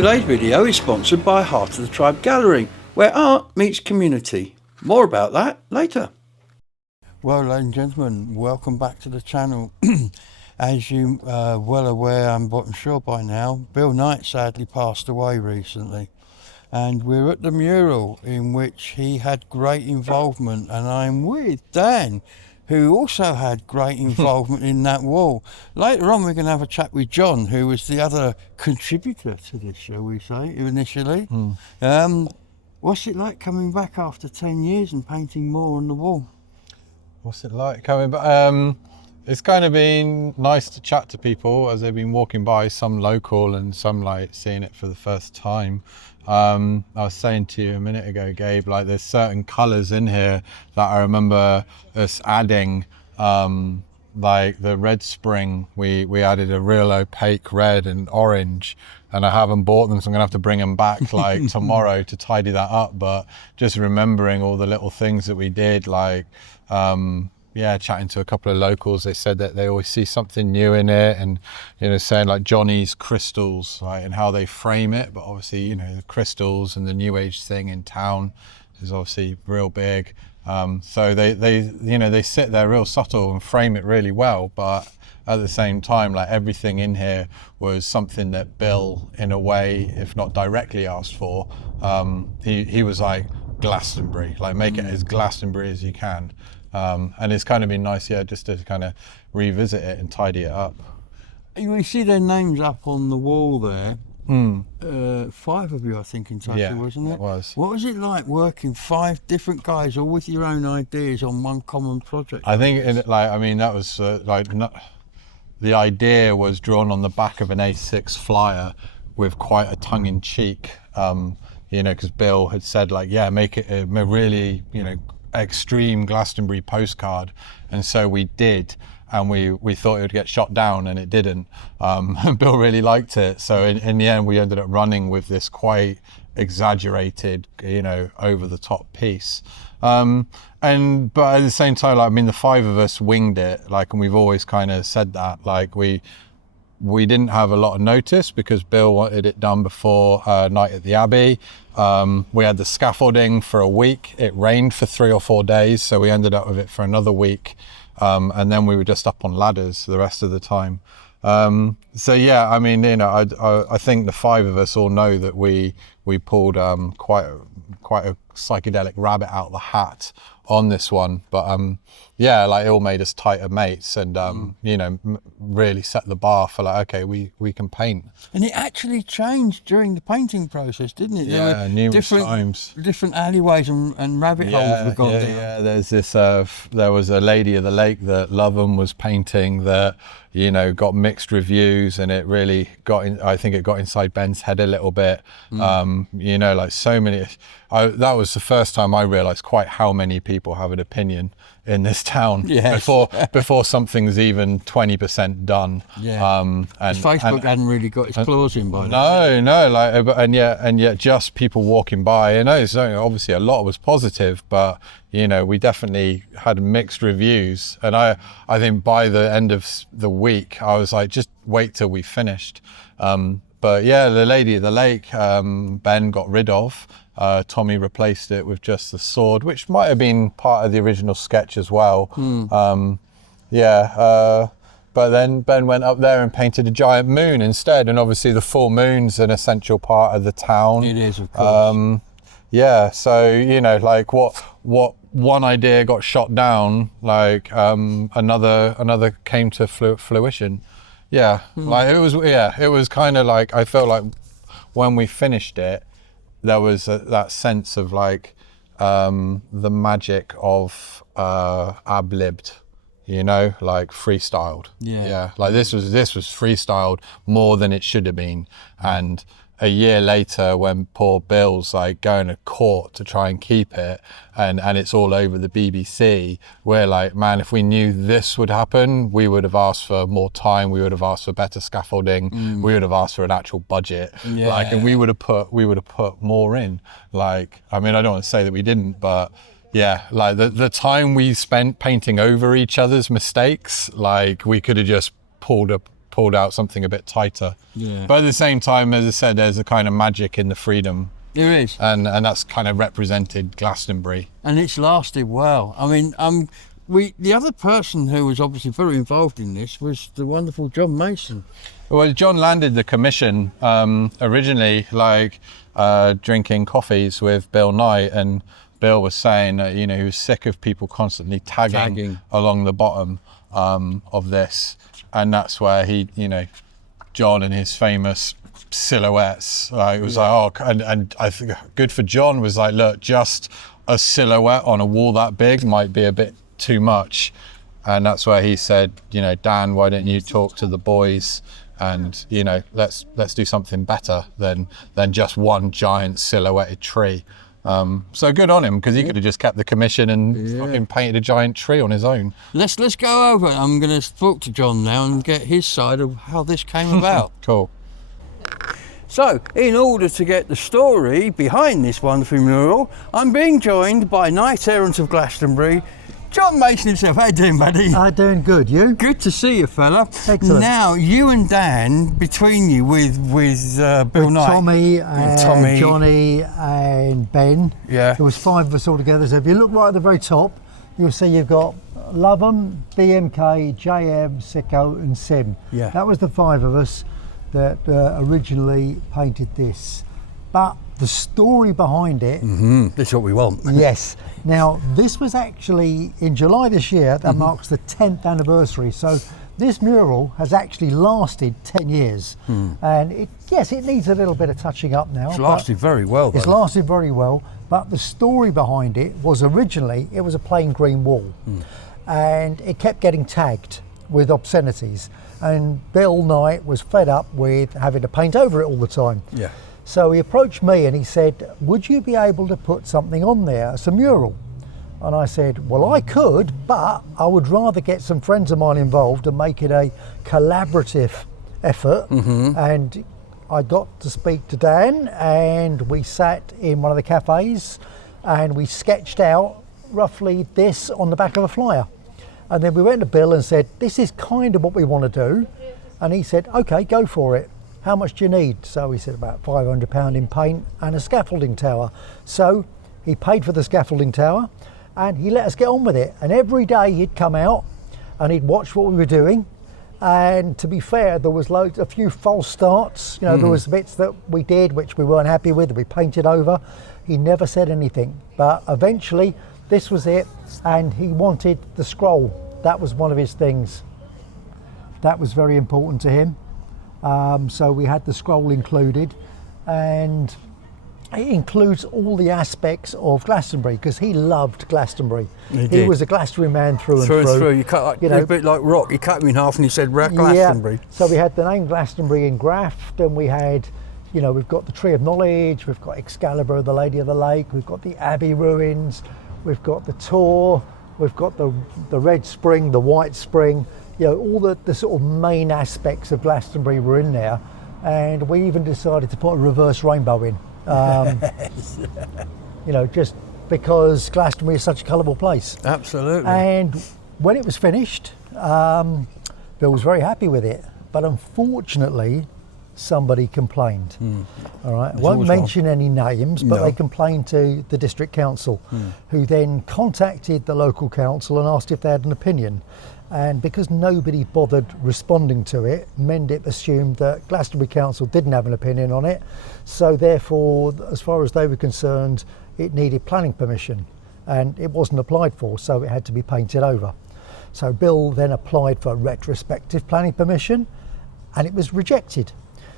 Today's video is sponsored by Heart of the Tribe Gallery, where art meets community. More about that later. Well, ladies and gentlemen, welcome back to the channel. As you are well aware, I'm sure by now, Bill Knight sadly passed away recently. And we're at the mural in which he had great involvement, and I'm with Dan, who also had great involvement in that wall. Later on we're going to have a chat with John, who was the other contributor to this, shall we say, initially. What's it like coming back after 10 years and painting more on the wall? What's it like coming back? It's kind of been nice to chat to people as they've been walking by, some local and some like seeing it for the first time. I was saying to you a minute ago, Gabe, like there's certain colours in here that I remember us adding, like the red spring, we added a real opaque red and orange, and I haven't bought them, so I'm gonna have to bring them back like tomorrow to tidy that up. But just remembering all the little things that we did, like yeah, chatting to a couple of locals, they said that they always see something new in it, and saying like Johnny's crystals, right, and how they frame it. But obviously, the crystals and the new age thing in town is obviously real big. So they sit there real subtle and frame it really well, but at the same time, like everything in here was something that Bill, in a way, if not directly asked for. He was like, Glastonbury, like make it as Glastonbury as you can. And it's kind of been nice, yeah, just to kind of revisit it and tidy it up. You see their names up on the wall there. 5 of you, I think, in total, wasn't it? It was. What was it like working 5 different guys, all with your own ideas on one common project? I think, that was the idea was drawn on the back of an A6 flyer with quite a tongue-in-cheek, because Bill had said, like, yeah, make it a really, extreme Glastonbury postcard, and so we did, and we thought it would get shot down, and it didn't. Bill really liked it, so in the end we ended up running with this quite exaggerated, over the top piece. But at the same time, the 5 of us winged it, like, and we've always kind of said that, like we didn't have a lot of notice because Bill wanted it done before night at the Abbey. We had the scaffolding for a week. It rained for 3 or 4 days, so we ended up with it for another week. And then we were just up on ladders the rest of the time. So yeah, I think the 5 of us all know that we pulled quite a psychedelic rabbit out of the hat on this one, but yeah, like it all made us tighter mates, and really set the bar for like, okay, we can paint. And it actually changed during the painting process, didn't it? Yeah, numerous times. Different alleyways and rabbit holes were gone down. Yeah, there's this. There was a lady of the lake that Loveham was painting that got mixed reviews, and it really got in. I think it got inside Ben's head a little bit. Like so many. That was the first time I realised quite how many people have an opinion in this town. Yes. before something's even 20% done. Yeah. And Facebook hadn't really got its claws in by then. No, and yet just people walking by. Obviously a lot was positive, but we definitely had mixed reviews. And I think by the end of the week, I was like, just wait till we finished. But yeah, the lady of the lake, Ben got rid of. Tommy replaced it with just the sword, which might have been part of the original sketch as well. But then Ben went up there and painted a giant moon instead, and obviously the full moon's an essential part of the town. It is, of course. So like what one idea got shot down, like another came to fruition. Like it was kind of like, I felt like when we finished it, there was that sense of like the magic of ab-libbed, like freestyled. Like this was freestyled more than it should have been. And a year later, when poor Bill's like going to court to try and keep it, and it's all over the BBC, we're like, man, if we knew this would happen, we would have asked for more time, we would have asked for better scaffolding, we would have asked for an actual budget, and we would have put more in. Like, I don't want to say that we didn't, but yeah, like the time we spent painting over each other's mistakes, like we could have just pulled pulled out something a bit tighter. Yeah. But at the same time, as I said, there's a kind of magic in the freedom. There is. And that's kind of represented Glastonbury. And it's lasted well. I mean, the other person who was obviously very involved in this was the wonderful John Mason. Well, John landed the commission originally drinking coffees with Bill Knight, and Bill was saying that, you know, he was sick of people constantly tagging along the bottom of this, and that's where he, you know, John and his famous silhouettes, it was and I think good for John was like, look, just a silhouette on a wall that big might be a bit too much, and that's where he said, you know, Dan, why don't you talk to the boys, and, you know, let's do something better than just one giant silhouetted tree. So good on him, because he could have just kept the commission and fucking painted a giant tree on his own. Let's go over it. I'm going to talk to John now and get his side of how this came about. Cool. So, in order to get the story behind this wonderful mural, I'm being joined by Knight Errant of Glastonbury, John Mason himself. How you doing, buddy? I'm doing good. You? Good to see you, fella. Excellent. Now, you and Dan, between you with Bill Knight, Tommy and Johnny and Ben. Yeah. There was 5 of us all together. So if you look right at the very top, you'll see you've got Lovem, BMK, JM, Sicko and Sim. Yeah. That was the 5 of us that originally painted this. But the story behind it... That's what we want. Yes. Now, this was actually in July this year. That marks the 10th anniversary. So this mural has actually lasted 10 years. And it needs a little bit of touching up now. It's lasted very well, though. It's lasted very well. But the story behind it was originally, it was a plain green wall. And it kept getting tagged with obscenities. And Bill Knight was fed up with having to paint over it all the time. Yeah. So he approached me and he said, would you be able to put something on there, it's a mural? And I said, well, I could, but I would rather get some friends of mine involved and make it a collaborative effort. And I got to speak to Dan, and we sat in one of the cafes and we sketched out roughly this on the back of a flyer. And then we went to Bill and said, this is kind of what we want to do. And he said, okay, go for it. How much do you need? So he said about £500 in paint and a scaffolding tower. So he paid for the scaffolding tower and he let us get on with it. And every day he'd come out and he'd watch what we were doing. And to be fair, there was a few false starts. You know, there was bits that we did which we weren't happy with, that we painted over. He never said anything. But eventually this was it, and he wanted the scroll. That was one of his things. That was very important to him. So we had the scroll included, and it includes all the aspects of Glastonbury, because he loved Glastonbury. He was a Glastonbury man through and through. You cut, a bit like rock. You cut him in half and he said Glastonbury. Yeah. So we had the name Glastonbury engraft, and we had, you know, we've got the Tree of Knowledge, we've got Excalibur, the Lady of the Lake, we've got the Abbey ruins, we've got the Tor, we've got the Red Spring, the White Spring. You know, all the sort of main aspects of Glastonbury were in there, and we even decided to put a reverse rainbow in. You know, just because Glastonbury is such a colourful place. Absolutely. And when it was finished, Bill was very happy with it, but unfortunately, somebody complained. All right, I won't mention any names, but they complained to the district council, who then contacted the local council and asked if they had an opinion. And because nobody bothered responding to it, Mendip assumed that Glastonbury Council didn't have an opinion on it. So therefore, as far as they were concerned, it needed planning permission, and it wasn't applied for, so it had to be painted over. So Bill then applied for retrospective planning permission, and it was rejected.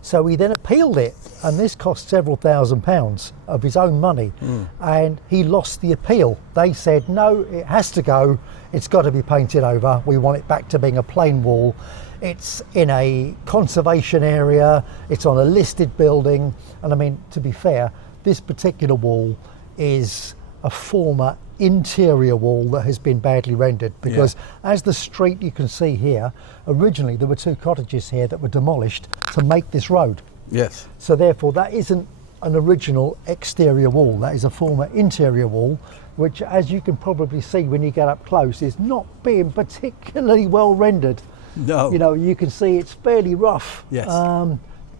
So he then appealed it, and this cost several £1,000s of his own money, and he lost the appeal. They said, no, it has to go, it's got to be painted over, we want it back to being a plain wall. It's in a conservation area, it's on a listed building, and I mean, to be fair, this particular wall is a former interior wall that has been badly rendered, because as the street you can see here, originally there were 2 cottages here that were demolished to make this road. Yes. So therefore that isn't an original exterior wall, that is a former interior wall, which, as you can probably see when you get up close, is not being particularly well rendered. No. You know, you can see it's fairly rough. Yes.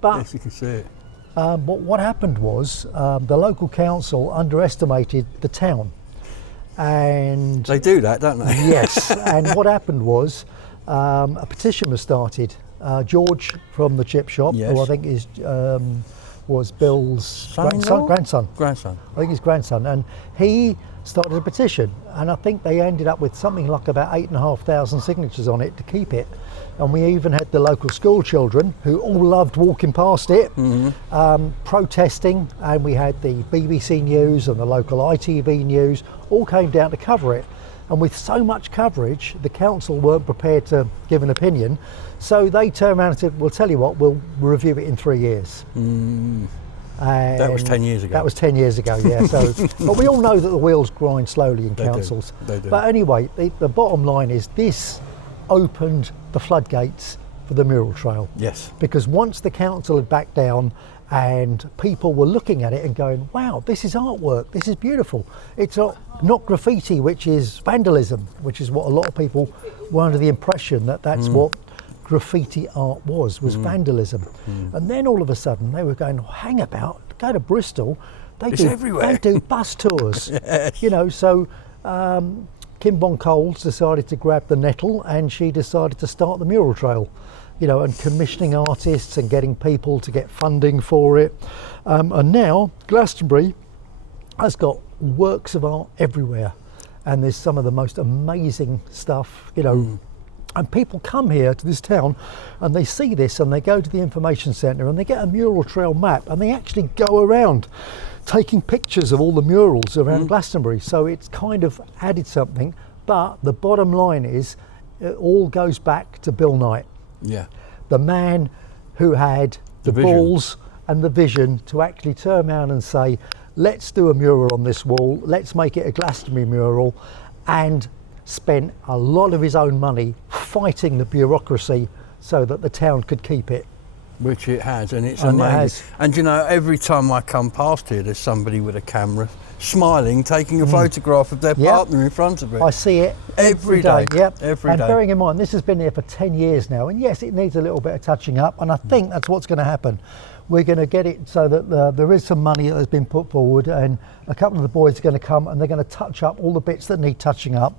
But Yes, you can see it. what happened was the local council underestimated the town. And They do that, don't they? yes, and what happened was a petition was started. George from the chip shop, Yes. who I think is was Bill's Son-in-law? grandson. Grandson. I think his grandson, and he started a petition, and I think they ended up with something like about 8,500 signatures on it to keep it. And we even had the local school children who all loved walking past it, protesting, and we had the BBC News and the local ITV News all came down to cover it. And with so much coverage, the council weren't prepared to give an opinion, so they turned around and said, "We'll tell you what, we'll review it in 3 years." And That was 10 years ago. That was 10 years ago, yeah. So, but we all know that the wheels grind slowly in They do, councils. they do. But anyway, the bottom line is this opened the floodgates for the mural trail. Yes. Because once the council had backed down and people were looking at it and going, wow, this is artwork, this is beautiful. It's not graffiti, which is vandalism, which is what a lot of people were under the impression that that's what graffiti art was vandalism. And then all of a sudden they were going, hang about, go to Bristol, It's everywhere. they do bus tours. Yes. You know, so Kim Von Coles decided to grab the nettle and she decided to start the mural trail, you know, and commissioning artists and getting people to get funding for it. And now Glastonbury has got works of art everywhere, and there's some of the most amazing stuff, you know. And people come here to this town and they see this and they go to the information centre and they get a mural trail map and they actually go around taking pictures of all the murals around Glastonbury. So it's kind of added something, but the bottom line is it all goes back to Bill Knight, Yeah. the man who had the vision. balls and the vision to actually turn around and say, let's do a mural on this wall, let's make it a Glastonbury mural, and spent a lot of his own money fighting the bureaucracy so that the town could keep it. Which it has, and it's And it amazing. has. And you know, every time I come past here, there's somebody with a camera, smiling, taking a photograph of their Yep. partner in front of it. I see it Every every day. day, Yep. every and day. bearing in mind, this has been here for 10 years now, and yes, it needs a little bit of touching up, and I think that's what's going to happen. We're going to get it so that there is some money that has been put forward, and a couple of the boys are going to come and they're going to touch up all the bits that need touching up.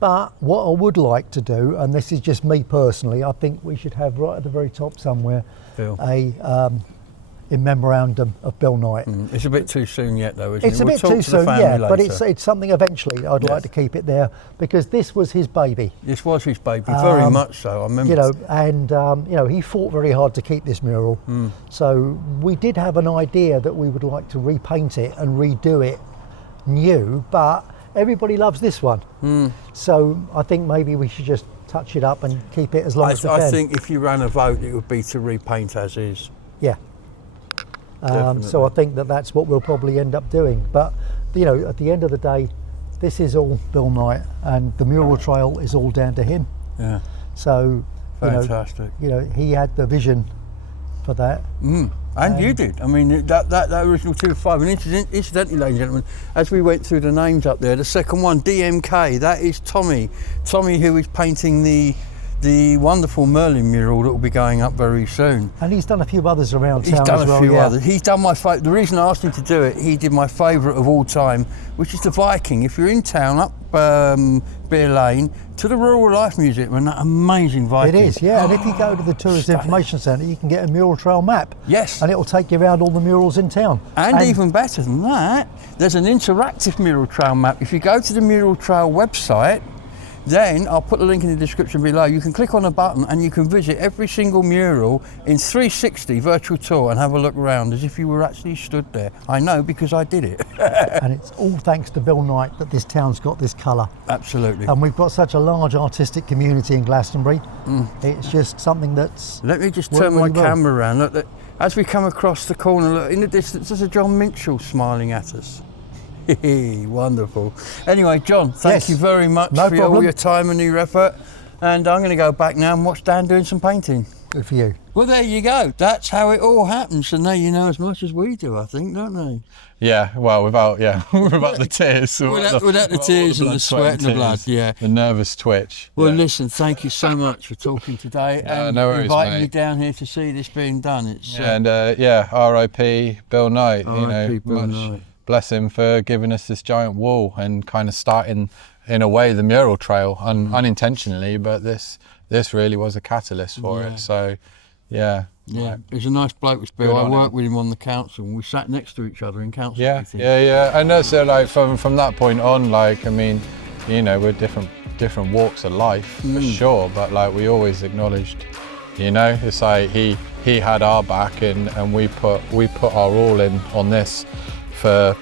But what I would like to do, and this is just me personally, I think we should have right at the very top somewhere Bill. a in memorandum of Bill Knight. It's a bit too soon yet, though, isn't It's it? a We'll bit talk too to the soon, family yeah, later. but it's something eventually I'd Yes. like to keep it there because this was his baby. This was his baby, very much so. I remember. You know, and you know, he fought very hard to keep this mural. So we did have an idea that we would like to repaint it and redo it new, but everybody loves this one. So I think maybe we should just touch it up and keep it as long as we can. I think if you ran a vote, it would be to repaint as is. Yeah. So I think that's what we'll probably end up doing. But you know, at the end of the day, this is all Bill Knight, and the mural trail is all down to him. Yeah. So Fantastic. you know, he had the vision for that. And you did. I mean, that original 2-5. And incidentally, ladies and gentlemen, as we went through the names up there, the second one, DMK, that is Tommy. Tommy, who is painting the wonderful Merlin mural that will be going up very soon. And he's done a few others around He's town done as well. a few yeah. others. He's done my favourite. The reason I asked him to do it, he did my favourite of all time, which is the Viking. If you're in town, up Beer Lane, to the Rural Life Museum, and that amazing It Viking. is, yeah. And if you go to the Tourist Stunning. Information Centre, you can get a mural trail map. Yes. And it will take you around all the murals in town. And even better than that, there's an interactive mural trail map. If you go to the mural trail website, then I'll put the link in the description below. You can click on a button and you can visit every single mural in 360 virtual tour and have a look around as if you were actually stood there. I know because I did it. And it's all thanks to Bill Knight that this town's got this colour. Absolutely. And we've got such a large artistic community in Glastonbury. It's just something that's... Let me just worked turn my really well. camera around. Look, as we come across the corner, look, in the distance, there's a John Minchell smiling at us. Wonderful. Anyway, John, thank Yes. you very much No for all problem. your time and your effort. And I'm going to go back now and watch Dan doing some painting. Good for you. Well, there you go. That's how it all happens. So now you know as much as we do, I think, don't they? Yeah, well, without the tears. Without the tears and the sweat and the blood, yeah. The nervous twitch. Well, yeah. listen, thank you so much for talking today and no worries, inviting mate. me down here to see this being done. It's And R.I.P. Bill Knight. R.I.P. Bill much Knight. bless him for giving us this giant wall and kind of starting, in a way, the mural trail unintentionally, but this really was a catalyst for it. So, yeah. Yeah, he's a nice bloke, this Bill. Good I on worked him. with him on the council, and we sat next to each other in council Yeah, meetings. yeah. And that's like from that point on, like, I mean, we're different walks of life for sure, but like we always acknowledged, it's like he had our back and we put our all in on this for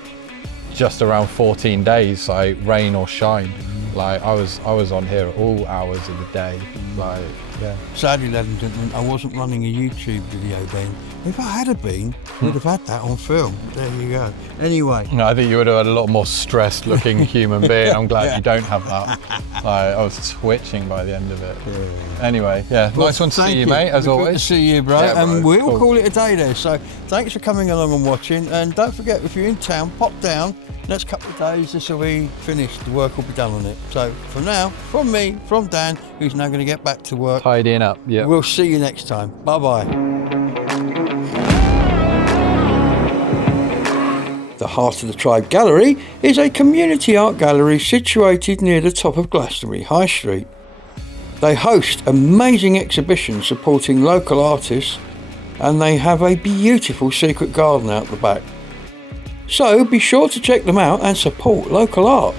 just around 14 days, like rain or shine. Like I was on here all hours of the day, like. Yeah. Sadly, ladies and gentlemen, I wasn't running a YouTube video then. If I had been, we'd have had that on film. There you go. Anyway. No, I think you would have had a lot more stressed looking human being. I'm glad you don't have that. I was twitching by the end of it. Yeah. Anyway, yeah, Well, nice one to thank see you, mate, as Good always. to see you, bro. Yeah, and bro, we'll cool. call it a day there. So thanks for coming along and watching. And don't forget, if you're in town, pop down. Next couple of days, this will be finished. The work will be done on it. So for now, from me, from Dan, who's now going to get back to work. Tidying up, yeah. We'll see you next time. Bye-bye. The Heart of the Tribe Gallery is a community art gallery situated near the top of Glastonbury High Street. They host amazing exhibitions supporting local artists, and they have a beautiful secret garden out the back. So be sure to check them out and support local art.